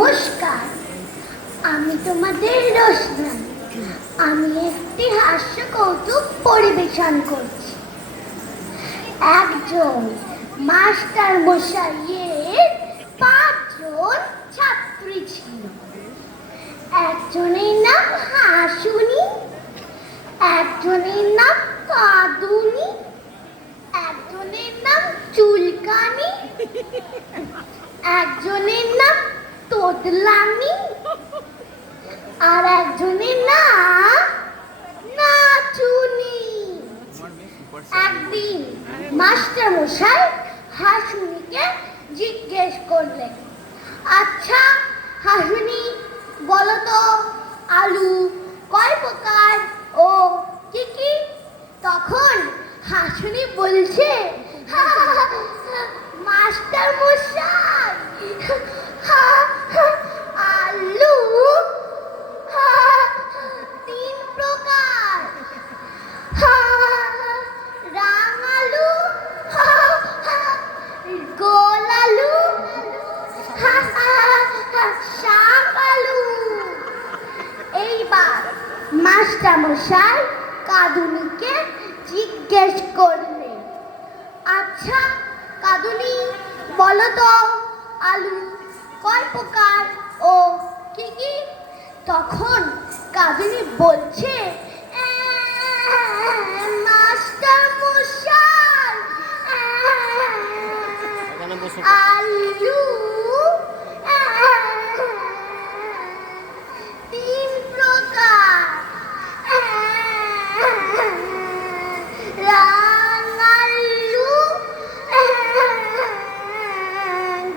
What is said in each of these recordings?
নমস্কার, আমি তোমাদের রোশনান। আমি একটি হাস্য কৌতুক পরিবেশন করছি। একজন মাস্টার মশাইয়ের 5 জন ছাত্রী ছিল। একজনের নাম হাসুনি, একজনের নাম কাঁদুনি, একজনের নাম চুলকানি, একজনের নাম তোদলানি, আর একজনের নাম নাচুনি। একদিন মাস্টার মশাই হাসুনিকে জিজ্ঞেস করলেন, আচ্ছা হাসুনি, বলো তো আলু কয় প্রকার ও কি কি? তখন হাসুনি বলছে, মাস্টার মশাই, আলু 3 প্রকার, রাঙালু, গোল আলু, শাক আলু। এইবার মাস্টার মশাই কাঁদুনিকে জিজ্ঞেস করলেন, আচ্ছা কাঁদুনি, বলো তো আলু কয় প্রকার ও কি কি? তখন কাঁদুনি বলছে, মাস্টার মশাই, আলু 3 প্রকার, রাঙালু,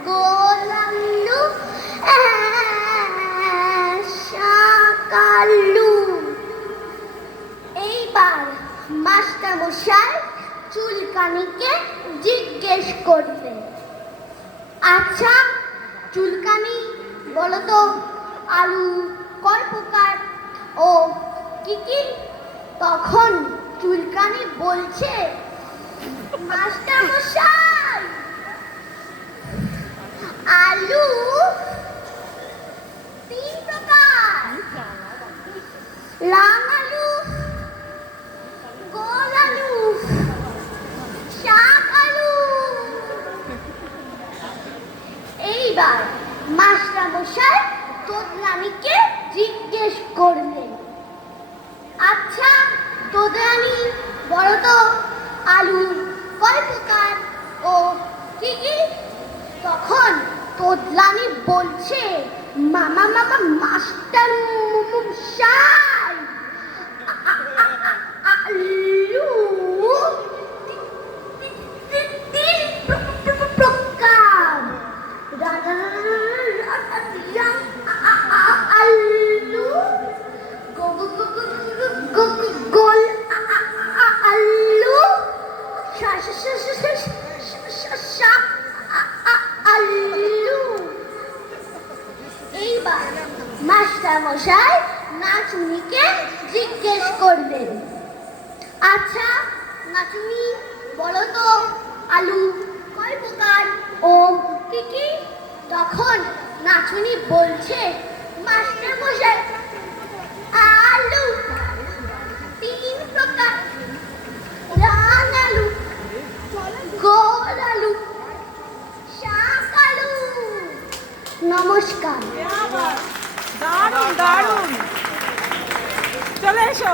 গোল আলু, শাক আলু। এইবার মাস্টার মশাই চুলকানিকে জিজ্ঞেস করলেন, আচ্ছা চুলকানি, বলো তো আলু কয় প্রকার ও কি কি? তখন চুলকানি বলছে, মাস্টার মশাই, আলু 3 প্রকার, রাঙালু, গোল আলু, শাক আলু। এইবার মাস্টার মশাই তোদলানিকে জিজ্ঞেস করলেন, আচ্ছা তোদলানি, বলো তো আলু কয় প্রকার ও কি কি? তখন তোদলানি বলছে, মামা মামা মাস্টার মশাই, আলু 3 প্রকার, আলু, গোল আলু, শাক আলু। এইবার মাস্টার মশাই নাচুনিকে জিজ্ঞেস করলেন, আচ্ছা নাচুনি, বলো তো আলু কয় প্রকার ও কি কি? তখন নাচুনি বলছে, মাস্টার মশাই, আলু 3 প্রকার, রাঙালু, গোল আলু, শাক আলু। নমস্কার। দারুণ দারুণ, চলে এসো।